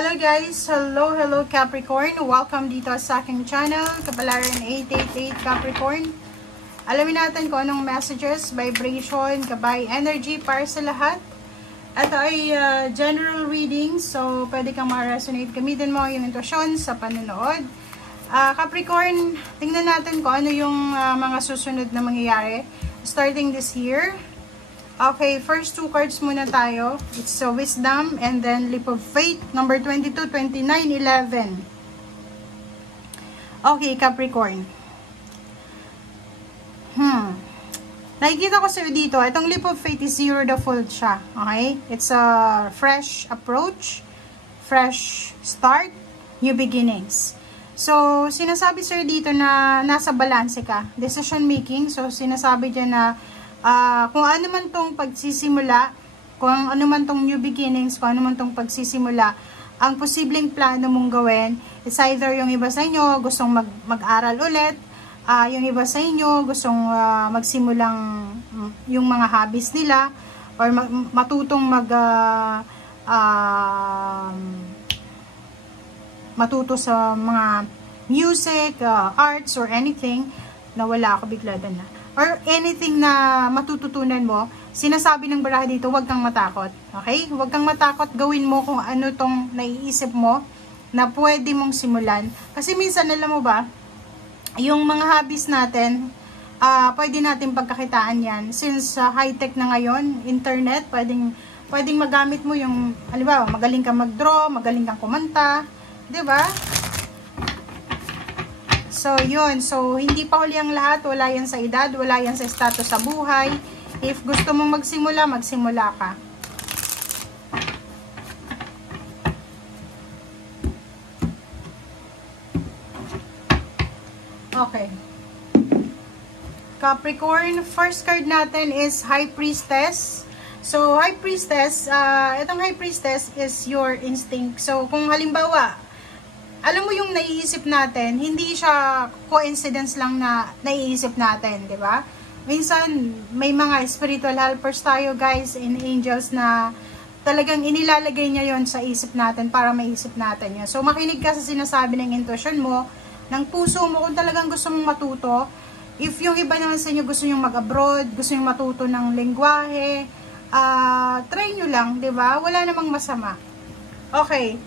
Hello guys! Hello Capricorn! Welcome dito sa aking channel, Kapalaran 888 Capricorn. Alamin natin kung anong messages, vibration, gabay, energy para sa lahat. Ito ay general reading, so pwede kang ma-resonate. Gamitin mo yung intuition sa panonood. Capricorn, tingnan natin kung ano yung mga susunod na mangyayari starting this year. Okay, first two cards muna tayo. It's Wisdom and then Leap of Faith, number 22, 29, 11. Okay, Capricorn. Nakikita ko sa'yo dito, itong Leap of Faith is zero the fault siya. Okay? It's a fresh approach, fresh start, new beginnings. So, sinasabi sa'yo dito na nasa balance ka. Decision making. So, sinasabi dyan na kung ano man tong pagsisimula, kung ano man tong new beginnings, kung ano man tong pagsisimula, ang posibleng plano mong gawin is either yung iba sa inyo gustong mag-aral ulit, yung iba sa inyo gustong magsimulang yung mga hobbies nila, or matutong matuto sa mga music, arts, or anything. Nawala ako bigla doon na. Or anything na matututunan mo, sinasabi ng baraha dito, huwag kang matakot. Okay? Huwag kang matakot, gawin mo kung ano tong naiisip mo na pwede mong simulan. Kasi minsan, alam mo ba, yung mga hobbies natin, pwede natin pagkakitaan yan. Since high-tech na ngayon, internet, pwedeng magamit mo yung, halimbawa, magaling kang mag-draw, magaling kang kumanta, di ba? So, yun. So, hindi pa huli ang lahat. Wala yan sa edad. Wala yan sa status sa buhay. If gusto mong magsimula, magsimula ka. Okay. Capricorn, first card natin is High Priestess. So, High Priestess, itong High Priestess is your instinct. So, kung halimbawa, alam mo yung naiisip natin, hindi siya coincidence lang na naiisip natin, di ba? Minsan, may mga spiritual helpers tayo, guys, and angels na talagang inilalagay niya yon sa isip natin para maisip natin yun. So, makinig ka sa sinasabi ng intuition mo, ng puso mo, kung talagang gusto mong matuto. If yung iba naman sa inyo gusto nyo mag-abroad, gusto nyo matuto ng lengguwahe, try nyo lang, di ba? Wala namang masama. Okay.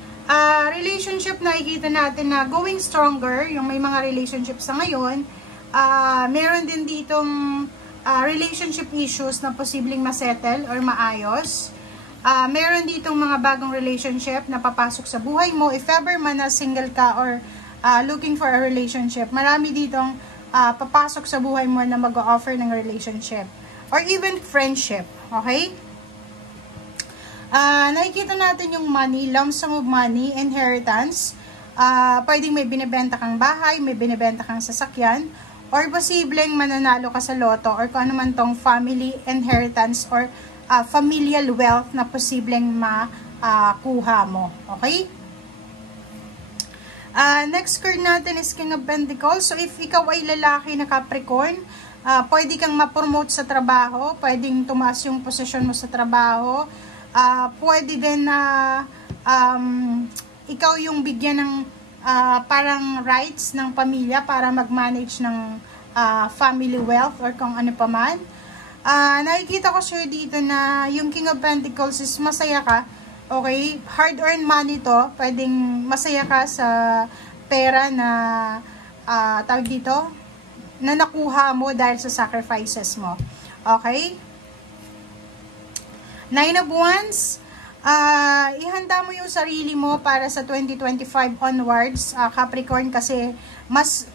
Relationship, nakikita natin na going stronger, yung may mga relationship sa ngayon, meron din ditong relationship issues na posibleng masettle or maayos. Meron ditong mga bagong relationship na papasok sa buhay mo. If ever man na single ka or looking for a relationship, marami ditong papasok sa buhay mo na mag-offer ng relationship or even friendship. Okay? Nakikita natin yung money, lump sum of money, inheritance. Pwedeng may binibenta kang bahay, may binibenta kang sasakyan, or posibleng mananalo ka sa loto, or kung ano man tong family inheritance or familial wealth na posibleng makuha mo. Okay? Next card natin is King of Pentacles. So, if ikaw ay lalaki na Capricorn, pwede kang ma-promote sa trabaho, pwedeng tumaas yung posisyon mo sa trabaho, pwede din na ikaw yung bigyan ng parang rights ng pamilya para mag-manage ng family wealth or kung ano pa man. Nakikita ko siya dito na yung King of Pentacles is masaya ka. Okay? Hard-earned money to. Pwedeng masaya ka sa pera na tawag dito, na nakuha mo dahil sa sacrifices mo. Okay? Nine of Wands, ihanda mo yung sarili mo para sa 2025 onwards, Capricorn, kasi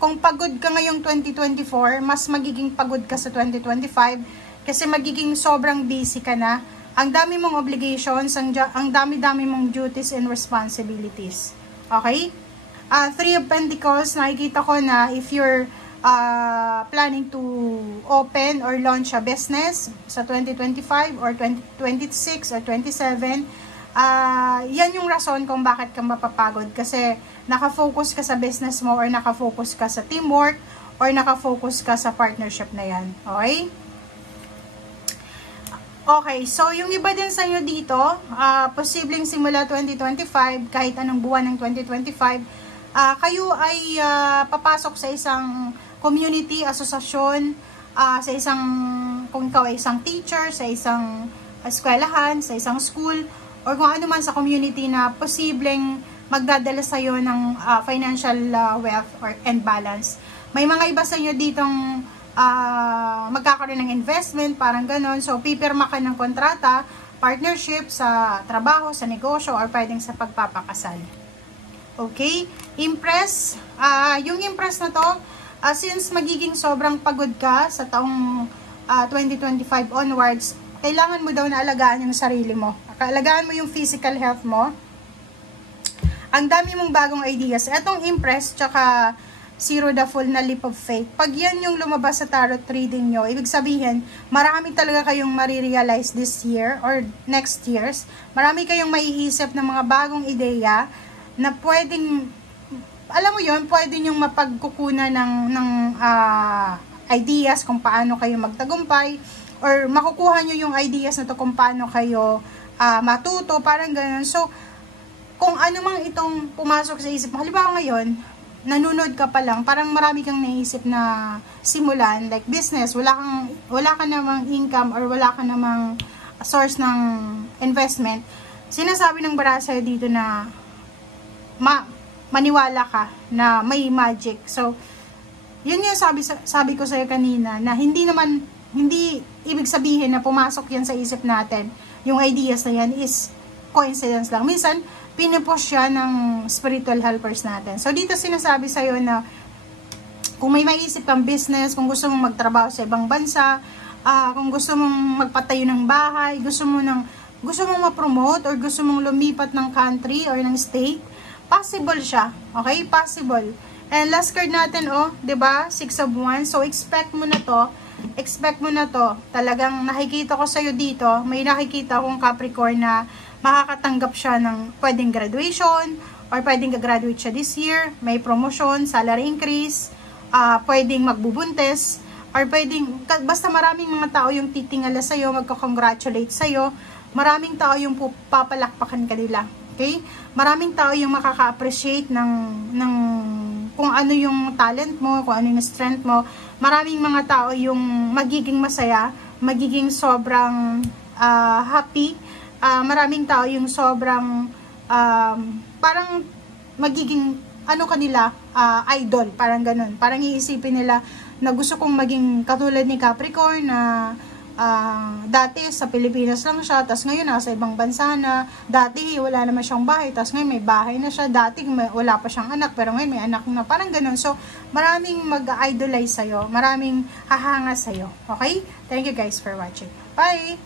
kung pagod ka ngayong 2024, mas magiging pagod ka sa 2025 kasi magiging sobrang busy ka na. Ang dami mong obligations, ang dami-dami mong duties and responsibilities. Okay? Three of Pentacles, nakikita ko na if you're planning to open or launch a business sa 2025 or 2026 or 27, yan yung rason kung bakit ka mapapagod, kasi nakafocus ka sa business mo or nakafocus ka sa teamwork or nakafocus ka sa partnership na yan. Okay? Okay, so yung iba din sa inyo dito, posibleng simula 2025, kahit anong buwan ng 2025, kayo ay papasok sa isang community, asosasyon, sa isang, kung ikaw ay isang teacher, sa isang eskwelahan, sa isang school, or kung ano man sa community na posibleng magdadala sa iyo ng financial wealth and balance. May mga iba sa inyo ditong magkakaroon ng investment, parang ganon. So, pipirma ka ng kontrata, partnership sa trabaho, sa negosyo, or pwedeng sa pagpapakasal. Okay? Impress. Yung impress na to, since magiging sobrang pagod ka sa taong 2025 onwards, kailangan mo daw na alagaan yung sarili mo. Alagaan mo yung physical health mo. Ang dami mong bagong ideas. Etong impress, tsaka Zero the Fool na Leap of Faith. Pag yan yung lumabas sa tarot reading nyo, ibig sabihin, marami talaga kayong marirealize this year or next years. Marami kayong maiisip ng mga bagong ideya na pwedeng, alam mo yun, pwede nyong mapagkukunan ng ideas kung paano kayo magtagumpay, or makukuha nyo yung ideas na to kung paano kayo matuto, parang ganun. So, kung ano mang itong pumasok sa isip mo, halimbawa ngayon, nanonood ka pa lang, parang marami kang naisip na simulan, like business, wala ka namang income or wala ka namang source ng investment, sinasabi ng barasa dito na maniwala ka na may magic. So, yun yung sabi ko sa'yo kanina, na hindi ibig sabihin na pumasok yan sa isip natin, yung ideas na yan is coincidence lang. Minsan, pinupush siya ng spiritual helpers natin. So, dito sinasabi sa'yo na kung may maisip kang business, kung gusto mong magtrabaho sa ibang bansa, kung gusto mong magpatayo ng bahay, gusto mong ma-promote, or gusto mong lumipat ng country or ng state, possible siya. Okay? Possible. And last card natin, diba? 6 of Wands. So, expect mo na to. Expect mo na to. Talagang nakikita ko sa'yo dito, may nakikita akong Capricorn na makakatanggap siya ng pwedeng graduation, or pwedeng gagraduate siya this year, may promotion, salary increase, pwedeng magbubuntes, or pwedeng, basta maraming mga tao yung titingala sa'yo, magkakongratulate sa'yo, maraming tao yung papalakpakan kanila. Okay? Maraming tao yung makaka-appreciate ng kung ano yung talent mo, kung ano yung strength mo. Maraming mga tao yung magiging masaya, magiging sobrang happy. Maraming tao yung sobrang parang magiging kanila, idol, parang ganun. Parang iisipin nila na gusto kong maging katulad ni Capricorn na dati sa Pilipinas lang siya, tas ngayon nasa ibang bansa na. Dati wala naman siyang bahay, tas ngayon may bahay na siya. Dati wala pa siyang anak, pero ngayon may anak na, parang ganun. So, maraming mag-idolize sa'yo, maraming hahanga sa'yo. Okay? Thank you guys for watching. Bye!